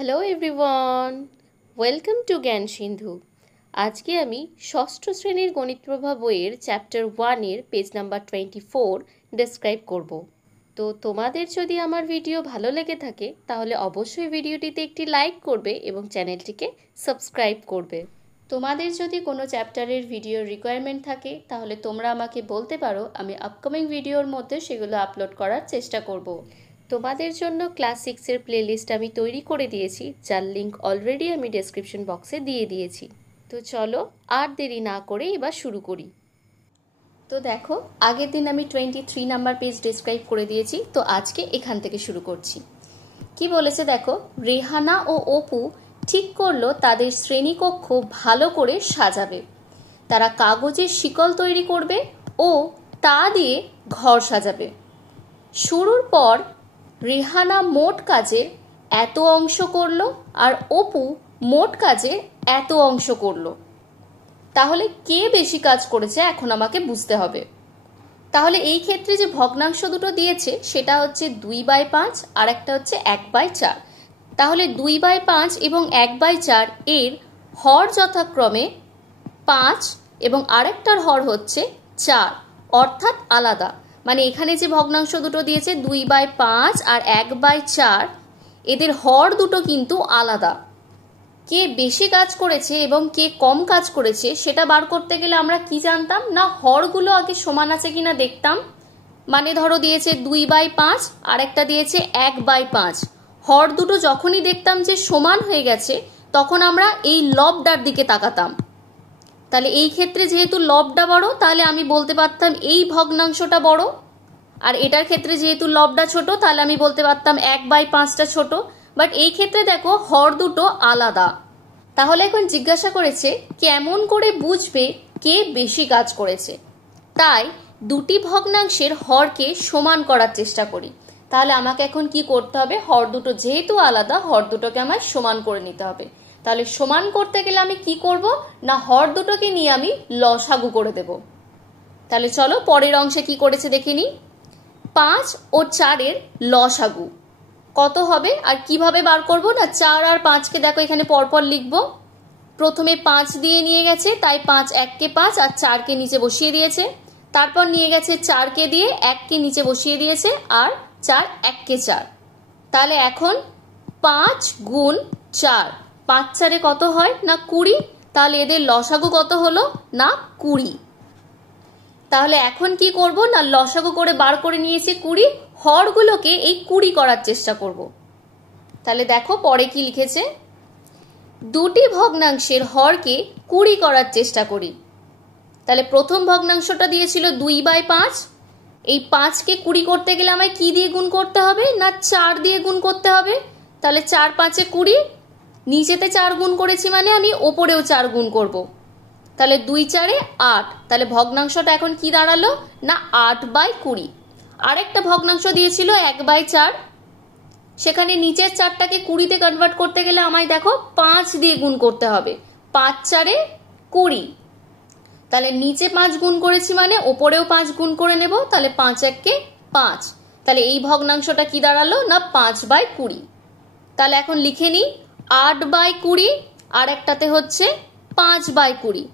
Hello everyone, welcome to জ্ঞান সিন্ধু। আজকে আমি ষষ্ঠ শ্রেণীর গণিত প্রভা বইয়ের চ্যাপ্টার 1-এর পেজ নাম্বার 24 ডেসক্রাইব করব। তো তোমাদের যদি আমার ভিডিও ভালো লেগে থাকে তাহলে অবশ্যই ভিডিওটিতে একটি লাইক করবে এবং চ্যানেলটিকে সাবস্ক্রাইব করবে। তোমাদের যদি কোনো চ্যাপ্টারের ভিডিওর রিকোয়ারমেন্ট থাকে তাহলে তোমরা আমাকে বলতে পারো, আমি আপকামিং ভিডিওর মধ্যে সেগুলো আপলোড করার চেষ্টা করব। তোমাদের জন্য ক্লাস 6-এর প্লেলিস্ট আমি তৈরি করে দিয়েছি, যার লিঙ্ক অলরেডি আমি ডেসক্রিপশন বক্সে দিয়ে দিয়েছি। তো চলো আর দেরি না করে এবার শুরু করি। তো দেখো, আগের দিন আমি 23 নাম্বার পেজ ডেসক্রাইব করে দিয়েছি, তো আজকে এখান থেকে শুরু করছি। কি বলেছে দেখো, রেহানা ও অপু ঠিক করলো তাদের শ্রেণীকক্ষ ভালো করে সাজাবে। তারা কাগজের শিকল তৈরি করবে ও তা দিয়ে ঘর সাজাবে। শুরুর পর রেহানা মোট কাজের এত অংশ করলো আর অপু মোট কাজের এত অংশ করলো। তাহলে কে বেশি কাজ করেছে এখন আমাকে বুঝতে হবে। তাহলে এই ক্ষেত্রে যে ভগ্নাংশ দুটো দিয়েছে সেটা হচ্ছে 2/5 আর একটা হচ্ছে 1/4। তাহলে 2/5 এবং 1/4 এর হর যথাক্রমে 5 এবং আরেকটার হর হচ্ছে 4, অর্থাৎ আলাদা। মানে এখানে যে ভগ্নাংশ দুটো দিয়েছে 2/5 আর 1/4, এদের হর দুটো কিন্তু আলাদা। কে বেশি কাজ করেছে এবং কে কম কাজ করেছে সেটা বার করতে গেলে আমরা কি জানতাম না, হরগুলো আগে সমান আছে কিনা দেখতাম। মানে ধরো দিয়েছে 2/5 আর একটা দিয়েছে 1/5, হর দুটো যখনই দেখতাম যে সমান হয়ে গেছে তখন আমরা এই লবটার দিকে তাকাতাম। তাহলে এই ক্ষেত্রে যেহেতু লবটা বড়, তাহলে আমি বলতে পারতাম এই ভগ্নাংশটা বড়, আর এটার ক্ষেত্রে যেহেতু লবটা ছোট তাহলে আমি বলতে পারতাম 1/5টা ছোট। বাট এই ক্ষেত্রে দেখো হর দুটো আলাদা। তাহলে এখন জিজ্ঞাসা করেছে কেমন করে বুঝবে কে বেশি কাজ করেছে। তাই দুটি ভগ্নাংশের হরকে সমান করার চেষ্টা করি। তাহলে আমাকে এখন কি করতে হবে, হর দুটো যেহেতু আলাদা হর দুটোকে আমার সমান করে নিতে হবে। তাহলে সমান করতে গেলে আমি কি করব না, হর দুটোকে নিয়ে আমি লসাগু করে দেব। তাহলে চলো পরের অংশে কি করেছে দেখে নিই। 5 ও 4-এর লসাগু কত হবে আর কিভাবে বার করব না, 4 আর 5কে দেখো এখানে পরপর লিখব। প্রথমে 5 দিয়ে নিয়ে গেছে, তাই 5 1কে 5 আর 4কে নিচে বসিয়ে দিয়েছে। তারপর নিয়ে গেছে 4কে দিয়ে 1কে নিচে বসিয়ে দিয়েছে আর 4 1কে 4। তাহলে এখন 5 গুণ 4, 5 4-এ কত হয় না 20। তাহলে এদের লসাগু কত হলো না 20। তাহলে এখন কি করব না, লসাগু করে বার করে নিয়েছি 20, হরগুলোকে এই 20 করার চেষ্টা করব। তাহলে দেখো পরে কি লিখেছে, দুটি ভগ্নাংশের হরকে 20 করার চেষ্টা করি। তাহলে প্রথম ভগ্নাংশটা দিয়েছিল 2/5, এই 5কে 20 করতে গেলে আমায় কি দিয়ে গুণ করতে হবে না 4 দিয়ে গুণ করতে হবে। তাহলে 4 5-এ 20, নিচেতে 4 গুণ করেছি মানে আমি ওপরেও 4 গুণ করব। তাহলে 2 4-এ 8, তাহলে ভগ্নাংশটা এখন কি দাঁড়ালো না 8/20। আরেকটা ভগ্নাংশ দিয়েছিল 1/4, সেখানে নিচের 4টাকে 20-তে কনভার্ট করতে গেলে আমায় দেখো 5 দিয়ে গুণ করতে হবে। 5 4-এ 20, তাহলে নিচে 5 গুণ করেছি মানে ওপরেও 5 গুণ করে নেব। তাহলে 5 1-কে 5, তাহলে এই ভগ্নাংশটা কি দাঁড়ালো না 5/20। তাহলে এখন লিখে নিই 8/20 আর একটাতে হচ্ছে 5/20।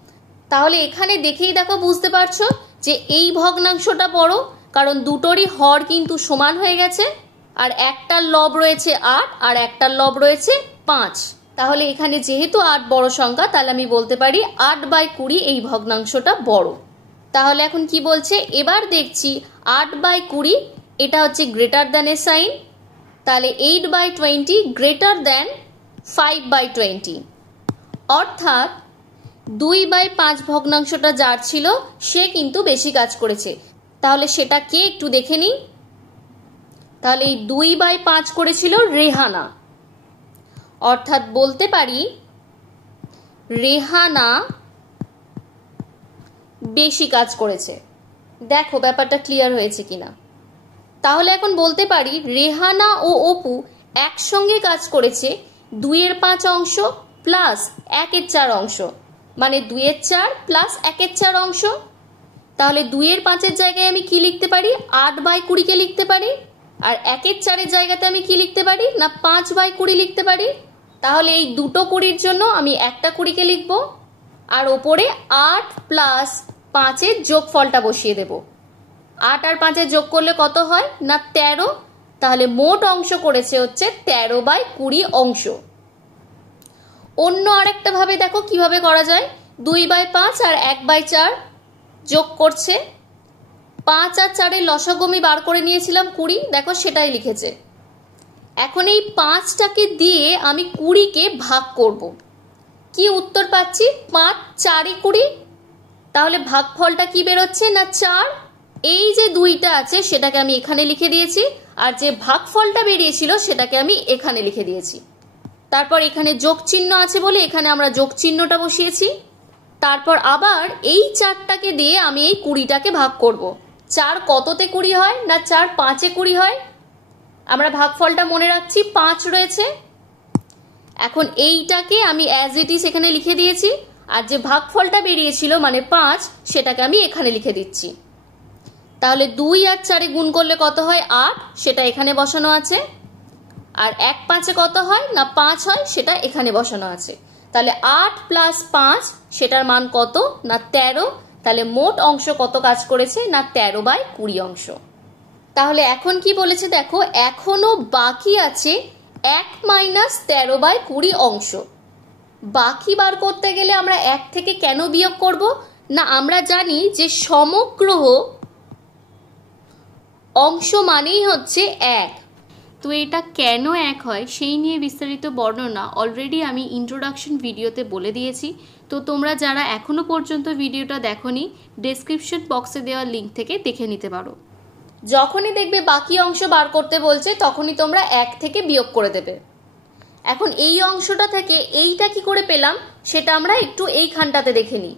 তাহলে এখানে দেখেই দেখো বুঝতে পারছো যে এই ভগ্নাংশটা বড়, কারণ দুটোরই হর কিন্তু সমান হয়ে গেছে। আর একটার লব রয়েছে 8 আর একটার লব রয়েছে 5। তাহলে এখানে যেহেতু 8 বড় সংখ্যা, তাহলে আমি বলতে পারি 8/20 এই ভগ্নাংশটা বড়। তাহলে এখন কি বলছে, এবার দেখছি 8/20 এটা হচ্ছে গ্রেটার দ্যানের সাইন। তাহলে 8/20 গ্রেটার দ্যান 5/20, অর্থাৎ 2/5 ভগ্নাংশটা যার ছিল সে কিন্তু বেশি কাজ করেছে। তাহলে সেটা কে একটু দেখে নিই। তাহলে এই 2/5 করেছিল রেহানা, অর্থাৎ বলতে পারি রেহানা বেশি কাজ করেছে। দেখো ব্যাপারটা ক্লিয়ার হয়েছে কিনা। তাহলে এখন বলতে পারি রেহানা ও অপু একসঙ্গে কাজ করেছে 2/5 অংশ প্লাস 1/4 অংশ, মানে 2/4 প্লাস 1/4 অংশ। তাহলে 2/5-এর জায়গায় আমি কি লিখতে পারি, 8/20-কে লিখতে পারি। আর 1/4-এর জায়গাতে আমি কি লিখতে পারি না 5/20 লিখতে পারি, তাহলে এই দুটো কুড়ির জন্য আমি একটা কুড়িকে লিখব আর ওপরে 8 প্লাস 5-এর যোগফলটা বসিয়ে দেব। 8 আর 5-এর যোগ করলে কত হয় না 13। তাহলে মোট অংশ করেছে হচ্ছে 13/20 অংশ। অন্য আরেকটা ভাবে দেখো কিভাবে করা যায়। 2/5 আর 1/4 যোগ করছে। 5 আর 4-এর লসাগু আমি বার করে নিয়েছিলাম 20, দেখো সেটাই লিখেছে। এখন এই 5টাকে দিয়ে আমি 20কে ভাগ করব। কি উত্তর পাচ্ছি 5 4 20। তাহলে ভাগফলটা কি বেরোচ্ছে না 4। এই যে 2টা আছে সেটাকে আমি এখানে লিখে দিয়েছি আর যে ভাগফলটা বেরিয়েছিল সেটাকে আমি এখানে লিখে দিয়েছি। তারপর এখানে যোগ চিহ্ন আছে বলে এখানে আমরা যোগ চিহ্নটা বসিয়েছি। তারপর আবার এই 4টাকে দিয়ে আমি এই 20টাকে ভাগ করব। 4 কততে 20 হয় না 4 5-এ 20 হয়। আমরা ভাগফলটা মনে রাখছি 5 রয়েছে। এখন এইটাকে আমি অ্যাজ ইট ইজ এখানে লিখে দিয়েছি আর যে ভাগফলটা বেরিয়েছিল মানে 5 সেটাকে আমি এখানে লিখে দিচ্ছি। তাহলে 2 আর 4-এ গুণ করলে কত হয় 8, সেটা এখানে বসানো আছে। আর 1 5-এ কত হয় না 5 হয়, সেটা এখানে বসানো আছে। তাহলে 8 প্লাস 5 সেটার মান কত না 13। তাহলে মোট অংশ কত কাজ করেছে না 13/20 অংশ। তাহলে এখন কি বলেছে দেখো, এখনো বাকি আছে 1 মাইনাস 13/20 অংশ। বাকি বার করতে গেলে আমরা 1 থেকে কেন বিয়োগ করব না, আমরা জানি যে সমগ্র অংশ মানেই হচ্ছে 1। তো এটা কেন 1 হয় সেই নিয়ে বিস্তারিত বর্ণনা অলরেডি আমি ইন্ট্রোডাকশন ভিডিওতে বলে দিয়েছি। তো তোমরা যারা এখনো পর্যন্ত ভিডিওটা দেখোনি ডেসক্রিপশন বক্সে দেওয়া লিঙ্ক থেকে দেখে নিতে পারো। যখনই দেখবে বাকি অংশ বার করতে বলছে তখনই তোমরা 1 থেকে বিয়োগ করে দেবে। এখন এই অংশটা থেকে এইটা কি করে পেলাম সেটা আমরা একটু এইখানটাতে দেখে নিই।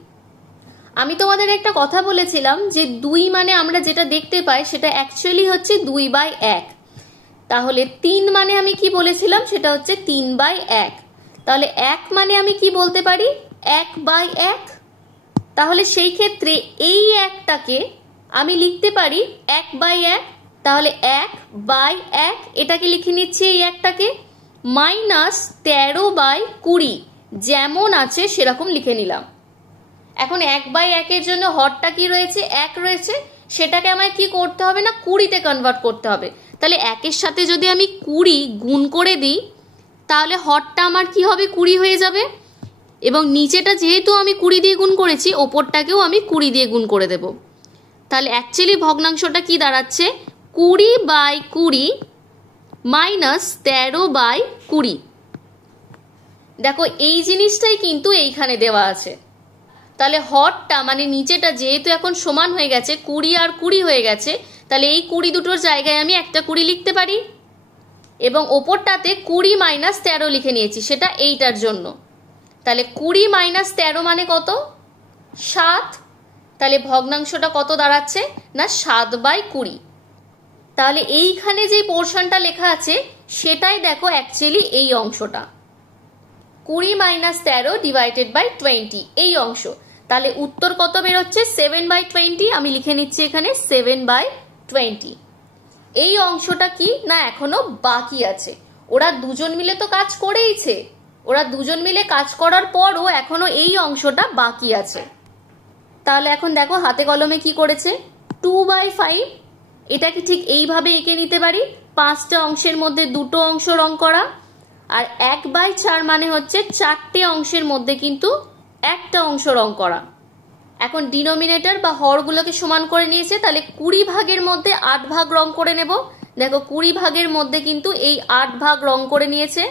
আমি তোমাদের একটা কথা বলেছিলাম যে 2 মানে আমরা যেটা দেখতে পাই সেটা অ্যাকচুয়ালি হচ্ছে 2/1। তাহলে 3 মানে আমি কি বলেছিলাম সেটা হচ্ছে 3/1। তাহলে 1 মানে আমি কি বলতে পারি 1/1। তাহলে সেই ক্ষেত্রে এই 1টাকে আমি লিখতে পারি 1/1। তাহলে 1/1 এটাকে লিখে নিচ্ছি এই 1টাকে মাইনাস 13/20 যেমন আছে সেরকম লিখে নিলাম। এখন 1/1-এর জন্য হরটা কি রয়েছে 1 রয়েছে, সেটাকে আমায় কি করতে হবে না 20-তে কনভার্ট করতে হবে। তাহলে 1-এর সাথে যদি আমি 20 গুণ করে দিই তাহলে হরটা আমার কি হবে 20 হয়ে যাবে এবং নিচেটা যেহেতু আমি 20 দিয়ে গুণ করেছি ওপরটাকেও আমি 20 দিয়ে গুণ করে দেব। তাহলে অ্যাকচুয়ালি ভগ্নাংশটা কি দাঁড়াচ্ছে 20/20 মাইনাস 13/20। দেখো এই জিনিসটাই কিন্তু এইখানে দেওয়া আছে। তাহলে হরটা মানে নিচেটা যেহেতু এখন সমান হয়ে গেছে 20 আর 20 হয়ে গেছে, তাহলে এই 20 দুটোর জায়গায় আমি একটা 20 লিখতে পারি এবং ওপরটাতে 20 মাইনাস 13 লিখে নিয়েছি সেটা এইটার জন্য। তাহলে 20 মাইনাস 13 মানে কত 7। তাহলে ভগ্নাংশটা কত দাঁড়াচ্ছে না 7/20। তাহলে এইখানে যে পোর্শনটা লেখা আছে সেটাই দেখো অ্যাকচুয়ালি এই অংশটা 20 মাইনাস 13 ডিভাইডেড বাই 20 এই অংশ। তাহলে উত্তর কত বেরোচ্ছে 7/20। আমি লিখে নিচ্ছি এখানে 7/20। এই অংশটা কি না এখনো বাকি আছে। ওরা দুজন মিলে তো কাজ করেইছে, ওরা দুজন মিলে কাজ করার পরও এখনো এই অংশটা বাকি আছে। তাহলে এখন দেখো হাতে কলমে কি করেছে 2/5। এটাকে ঠিক এইভাবে এঁকে নিতে পারি 5টা অংশের মধ্যে 2টো অংশ রং করা, আর 1/4 মানে হচ্ছে 4টে অংশের মধ্যে কিন্তু একটা অংশ রং করা। এখন ডিনোমিনেটর বা হরগুলোকে সমান করে নিয়েছে, তাহলে 20 ভাগের মধ্যে 8 ভাগ রং করে নেব। দেখো 20 ভাগের মধ্যে কিন্তু এই 8 ভাগ রং করে নিয়েছে,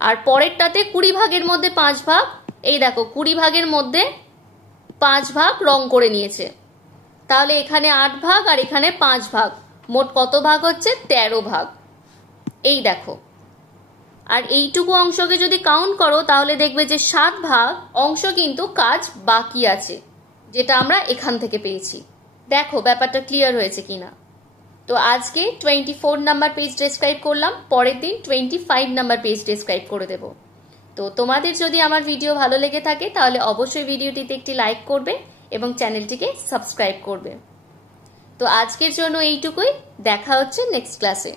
আর পরেরটাতে 20 ভাগের মধ্যে 5 ভাগ, এই দেখো 20 ভাগের মধ্যে 5 ভাগ রং করে নিয়েছে। তাহলে এখানে 8 ভাগ আর এখানে 5 ভাগ, মোট কত ভাগ হচ্ছে 13 ভাগ। এই দেখো, আর এইটুকু অংশকে যদি কাউন্ট করো তাহলে দেখবে যে 7 ভাগ অংশ কিন্তু কাজ বাকি আছে, যেটা আমরা এখান থেকে পেয়েছি। দেখো ব্যাপারটা ক্লিয়ার হয়েছে কিনা। তো আজকে 24 নাম্বার পেজ ডেসক্রাইব করলাম, পরের দিন 25 নাম্বার পেজ ডেসক্রাইব করে দেব। তো তোমাদের যদি আমার ভিডিও ভালো লেগে থাকে তাহলে অবশ্যই ভিডিওটিতে একটি লাইক করবে এবং চ্যানেলটিকে সাবস্ক্রাইব করবে। তো আজকের জন্য এইটুকুই, দেখা হচ্ছে নেক্সট ক্লাসে।